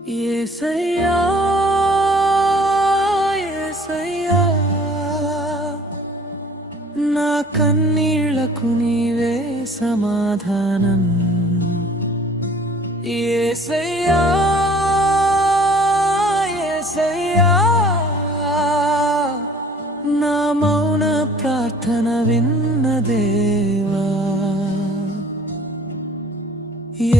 యేసయ్యా యేసయ్యా నా కన్నీళ్లకు నీవే సమాధానం. యేసయ్యా యేసయ్యా నా మౌన ప్రార్థన విన్న దేవా,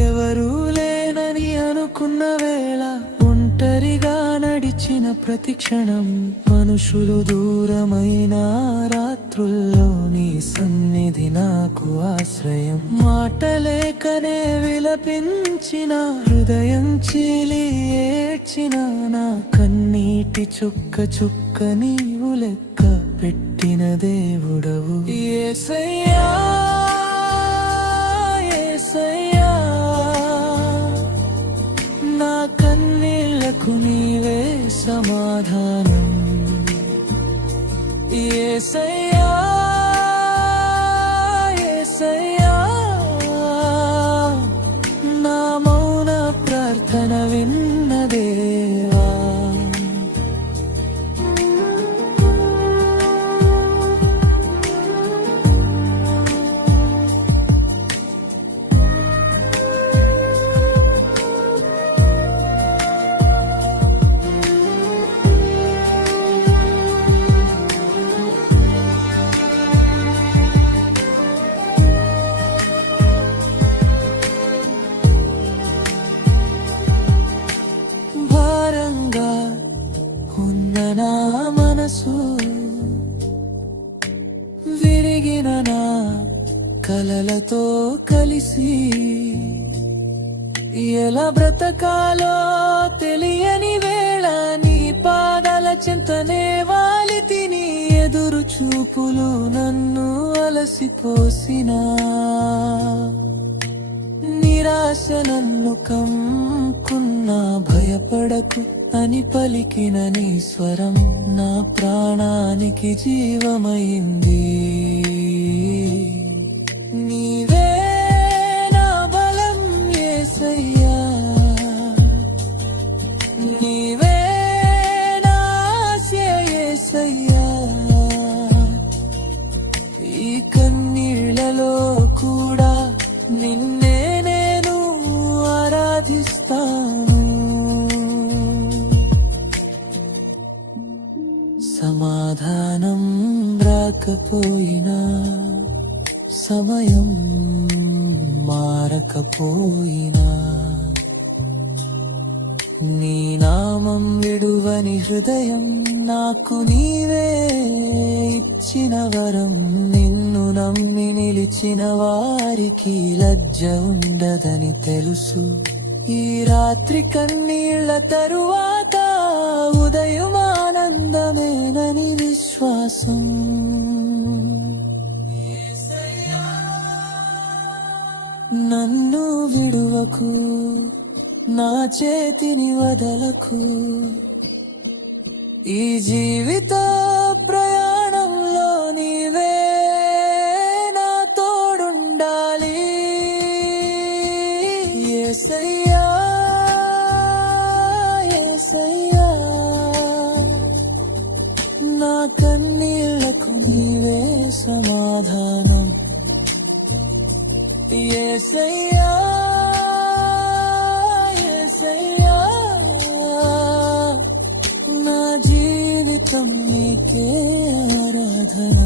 ఎవరూ లేనని అనుకున్న వేళ ఒంటరిగా నడిచిన ప్రతి క్షణం, మనుషులు దూరమైన రాత్రుల్లో నీ సన్నిధి నాకు ఆశ్రయం. మాటలేకనే విలపించిన హృదయం చీలి ఏడ్చిన నా కన్నీటి చుక్క చుక్క నీవు లెక్క పెట్టిన దేవుడవు. యేసయ్యా యేసయ్యా నా కన్నీళ్లకు నీవే సమాధానం. యేసయ్యా యేసయ్యా నా మౌన ప్రార్థన విన్న దేవా. నా మనసు విరిగిన నా కలలతో కలిసి ఎలా బ్రతకాలో తెలియని వేళ నీ పాదాల చింతనే వాలి తిని, ఎదురు చూపులు నన్ను అలసిపోసినా, నిరాశ నన్ను కమ్ముకున్నా, భయపడకు అని పలికిన నీ స్వరం నా ప్రాణానికి జీవమైంది. నీవే నా బలం యేసయ్యా, నీవే నా ఆశ యేసయ్యా. ఈ కన్నీళ్లలో కూడా నిన్నే నేను ఆరాధిస్తాను. సమాధానం రాకపోయినా, సమయం మారకపోయినా, నీ నామం విడువని హృదయం నాకు నీవే ఇచ్చిన వరం. నిన్ను నమ్మి నిలిచిన వారికి లజ్జ ఉండదని తెలుసు. ఈ రాత్రి కన్నీళ్ల తరువాత ఉదయం ఆనందమేనని విశ్వాసం. నన్ను విడువకు, నా చేతిని వదలకు, ఈ జీవిత ప్రయాణంలో నీవే నా తోడుండాలి. యేసయ్యా యేసయ్యా నా కన్నీళ్లకు నీవే సమాధానం. యేసయ్యా యేసయ్యా నా జీవితం నీకే ఆరాధన.